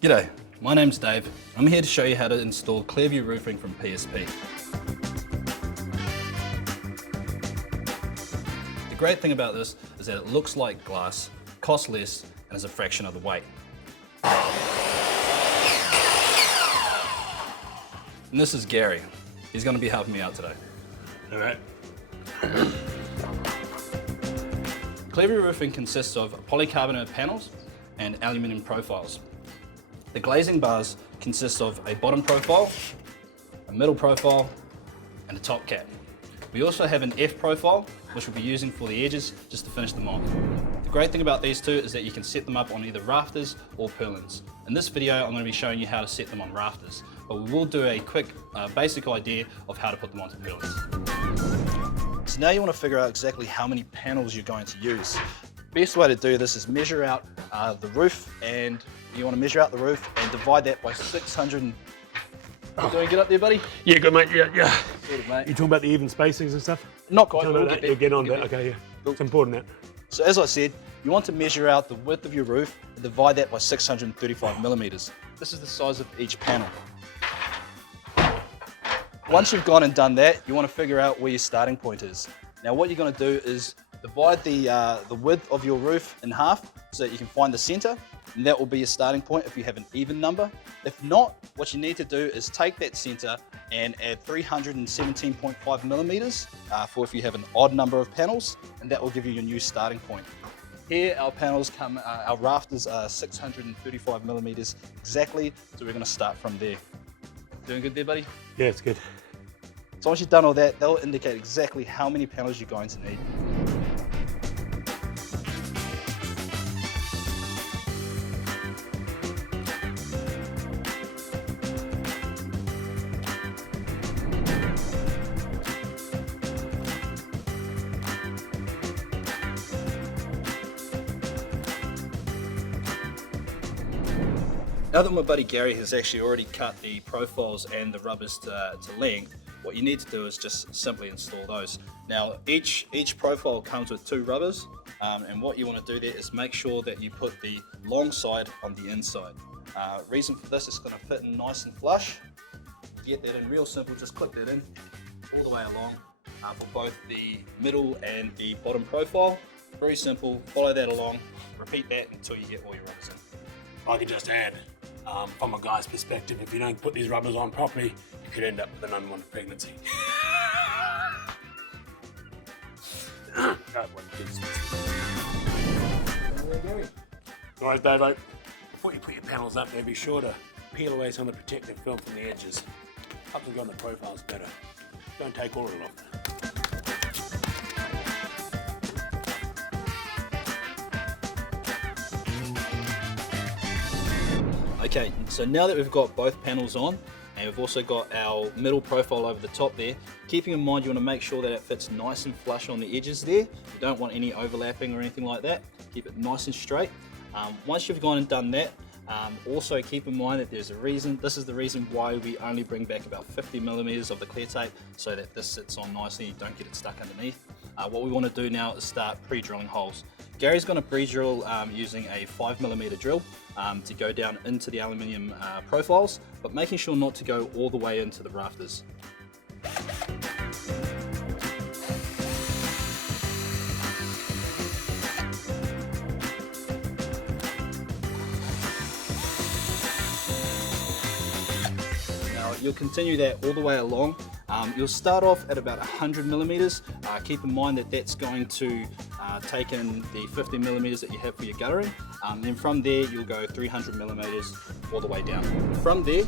G'day, my name's Dave. I'm here to show you how to install ClearVue roofing from PSP. The great thing about this is that it looks like glass, costs less, and is a fraction of the weight. And this is Gary. He's going to be helping me out today. All right. ClearVue roofing consists of polycarbonate panels and aluminium profiles. The glazing bars consist of a bottom profile, a middle profile, and a top cap. We also have an F profile, which we'll be using for the edges just to finish them off. The great thing about these two is that you can set them up on either rafters or purlins. In this video, I'm going to be showing you how to set them on rafters, but we will do a quick basic idea of how to put them onto purlins. So now you want to figure out exactly how many panels you're going to use. Best way to do this is measure out the roof, and you want to measure out the roof and divide that by 600. You doing good up there, buddy? Yeah, good mate, yeah. Good, mate. You talking about the even spacings and stuff? Not quite, Tell but me we'll that. get You'll get on there. that, okay, yeah. Cool. It's important that. So as I said, you want to measure out the width of your roof and divide that by 635 millimeters. This is the size of each panel. Once you've gone and done that, you want to figure out where your starting point is. Now what you're going to do is divide the width of your roof in half so that you can find the center, and that will be your starting point if you have an even number. If not, what you need to do is take that center and add 317.5 millimeters for if you have an odd number of panels, and that will give you your new starting point. Here our panels come, our rafters are 635 millimeters exactly, so we're going to start from there. Doing good there, buddy? Yeah, it's good. So once you've done all that, that'll indicate exactly how many panels you're going to need. Now that my buddy Gary has actually already cut the profiles and the rubbers to length, what you need to do is just simply install those. Now each profile comes with 2 rubbers, and what you want to do there is make sure that you put the long side on the inside. Reason for this is going to fit in nice and flush. To get that in real simple, just clip that in all the way along for both the middle and the bottom profile. Very simple, follow that along, repeat that until you get all your rubbers in. I could just add, from a guy's perspective, if you don't put these rubbers on properly, you could end up with an unwanted pregnancy. Alright, Dave, before you put your panels up there, be sure to peel away some of the protective film from the edges. Helps them go on the profiles better. Don't take all of it off there. Okay, so now that we've got both panels on, and we've also got our middle profile over the top there, keeping in mind you want to make sure that it fits nice and flush on the edges there. You don't want any overlapping or anything like that. Keep it nice and straight. Once you've gone and done that, also keep in mind that there's a reason. This is the reason why we only bring back about 50 millimeters of the clear tape so that this sits on nicely and you don't get it stuck underneath. What we want to do now is start pre-drilling holes. Gary's going to pre-drill using a 5mm drill to go down into the aluminium profiles, but making sure not to go all the way into the rafters. Now you'll continue that all the way along. You'll start off at about 100 millimeters. Keep in mind that that's going to take in the 50 millimeters that you have for your guttering. Then from there, you'll go 300 millimeters all the way down. From there,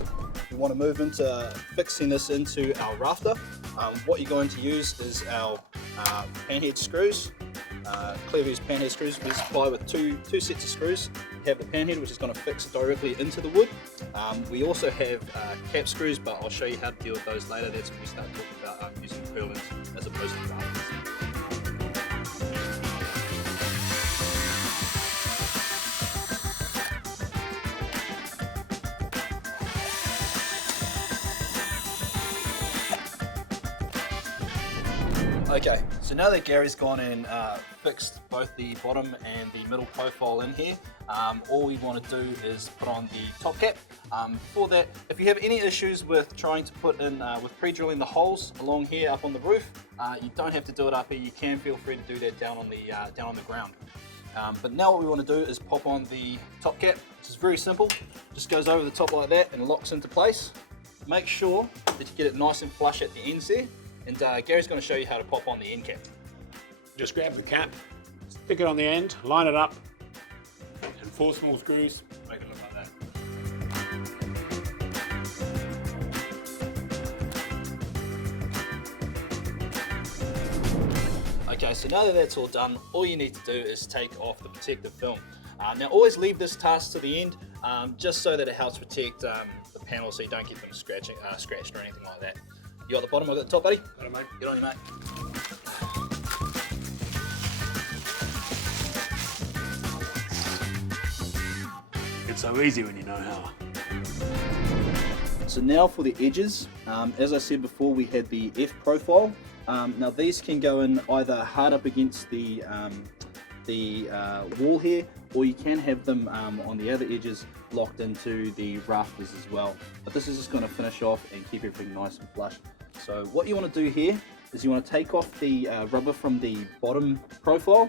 we want to move into fixing this into our rafter. What you're going to use is our Panhead screws. ClearVue's Panhead screws will be supplied with two sets of screws. You have the Panhead, which is going to fix directly into the wood. We also have cap screws, but I'll show you how to deal with those later. That's when we start talking about using purlins as opposed to rafters. Okay, so now that Gary's gone and fixed both the bottom and the middle profile in here, all we want to do is put on the top cap. For that, if you have any issues with trying to put in, with pre-drilling the holes along here up on the roof, you don't have to do it up here. You can feel free to do that down on the ground. But now what we want to do is pop on the top cap, which is very simple. Just goes over the top like that and locks into place. Make sure that you get it nice and flush at the ends there. And Gary's going to show you how to pop on the end cap. Just grab the cap, stick it on the end, line it up, and 4 small screws, make it look like that. Okay, so now that that's all done, all you need to do is take off the protective film. Now always leave this task to the end, just so that it helps protect the panels so you don't get them scratched or anything like that. You got the bottom, I got the top, buddy? Got it, mate. Get on you, mate. It's so easy when you know how. So now for the edges, as I said before, we had the F profile. Now these can go in either hard up against the wall here, or you can have them on the other edges locked into the rafters as well. But this is just going to finish off and keep everything nice and flush. So what you want to do here is you want to take off the rubber from the bottom profile,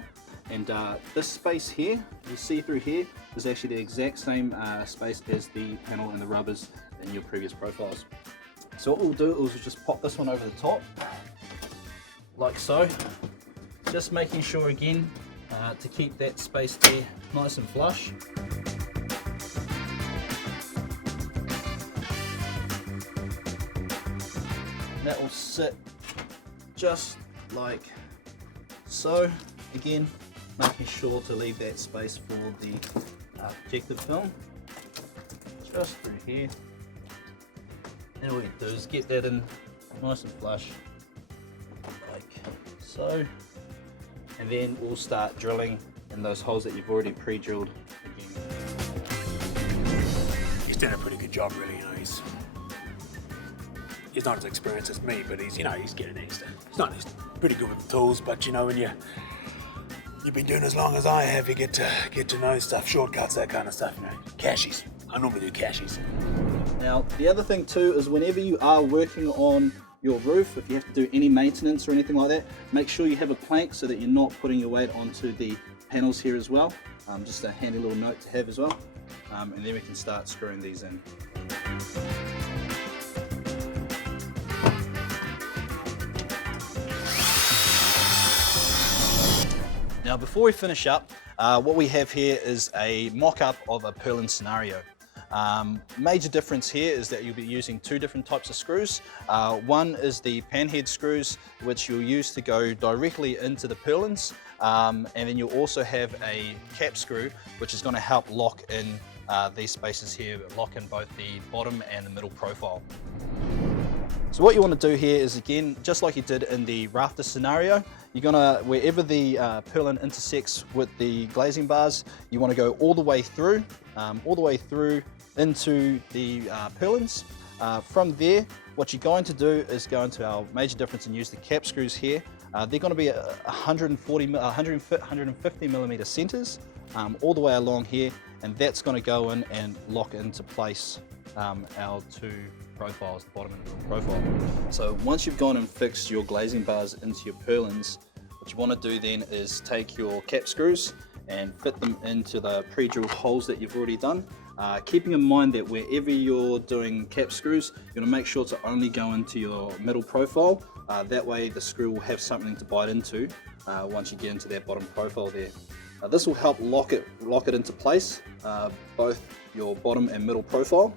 and this space here, you see through here, is actually the exact same space as the panel and the rubbers in your previous profiles. So what we'll do is just pop this one over the top, like so. Just making sure again to keep that space there nice and flush. That will sit just like so. Again, making sure to leave that space for the protective film just through here. And what we do is get that in nice and flush like so, and then we'll start drilling in those holes that you've already pre-drilled again. He's done a pretty good job, really. You know, he's not as experienced as me, but he's getting there. He's pretty good with the tools, but you know, when you've been doing as long as I have, you get to know stuff, shortcuts, that kind of stuff. You know, cashies. I normally do cashies. Now, the other thing too is whenever you are working on your roof, if you have to do any maintenance or anything like that, make sure you have a plank so that you're not putting your weight onto the panels here as well. Just a handy little note to have as well. And then we can start screwing these in. Now before we finish up, what we have here is a mock-up of a purlin scenario. Major difference here is that you'll be using 2 different types of screws. One is the Panhead screws, which you'll use to go directly into the purlins, and then you'll also have a cap screw, which is going to help lock in these spaces here, lock in both the bottom and the middle profile. So what you want to do here is, again, just like you did in the rafter scenario, you're going to, wherever the purlin intersects with the glazing bars, you want to go all the way through into the purlins. From there, what you're going to do is go into our major difference and use the cap screws here. They're going to be 150 millimeter centers all the way along here, and that's going to go in and lock into place our 2 profiles, the bottom and the middle profile. So once you've gone and fixed your glazing bars into your purlins, what you want to do then is take your cap screws and fit them into the pre-drilled holes that you've already done. Keeping in mind that wherever you're doing cap screws, you're going to make sure to only go into your middle profile. That way the screw will have something to bite into once you get into that bottom profile there. This will help lock it into place, both your bottom and middle profile.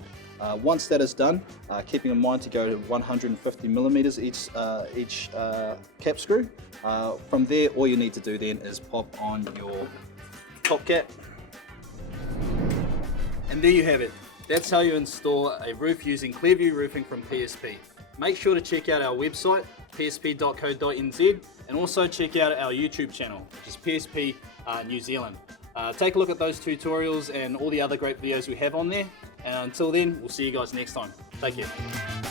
Once that is done, keeping in mind to go to 150 millimeters each cap screw. From there, all you need to do then is pop on your top cap. And there you have it. That's how you install a roof using ClearVue roofing from PSP. Make sure to check out our website, psp.co.nz, and also check out our YouTube channel, which is PSP New Zealand. Take a look at those tutorials and all the other great videos we have on there. And until then, we'll see you guys next time. Take care.